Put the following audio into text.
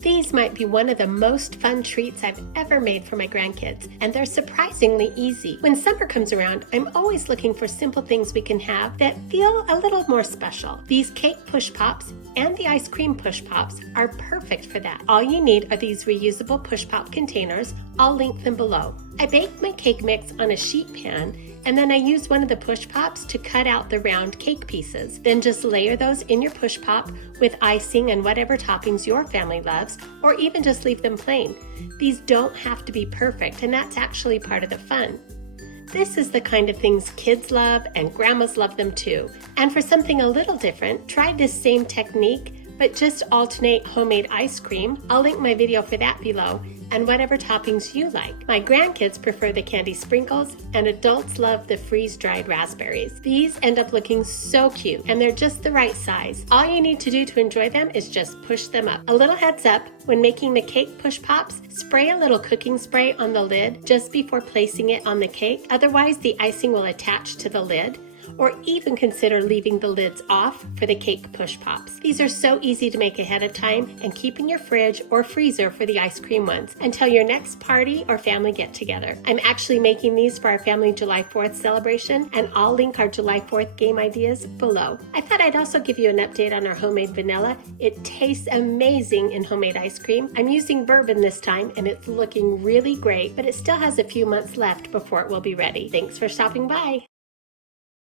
These might be one of the most fun treats I've ever made for my grandkids, and they're surprisingly easy. When summer comes around, I'm always looking for simple things we can have that feel a little more special. These cake push pops and the ice cream push pops are perfect for that. All you need are these reusable push pop containers. I'll link them below. I bake my cake mix on a sheet pan, and then I use one of the push pops to cut out the round cake pieces. Then just layer those in your push pop with icing and whatever toppings your family loves, or even just leave them plain. These don't have to be perfect, and that's actually part of the fun. This is the kind of things kids love, and grandmas love them too. And for something a little different, try this same technique, but just alternate homemade ice cream. I'll link my video for that below, and whatever toppings you like. My grandkids prefer the candy sprinkles, and adults love the freeze-dried raspberries. These end up looking so cute, and they're just the right size. All you need to do to enjoy them is just push them up. A little heads up, when making the cake push pops, spray a little cooking spray on the lid just before placing it on the cake. Otherwise, the icing will attach to the lid. Or even consider leaving the lids off for the cake push pops. These are so easy to make ahead of time and keep in your fridge or freezer for the ice cream ones until your next party or family get together. I'm actually making these for our family July 4th celebration, and I'll link our July 4th game ideas below. I thought I'd also give you an update on our homemade vanilla. It tastes amazing in homemade ice cream. I'm using bourbon this time, and it's looking really great, but it still has a few months left before it will be ready. Thanks for stopping by.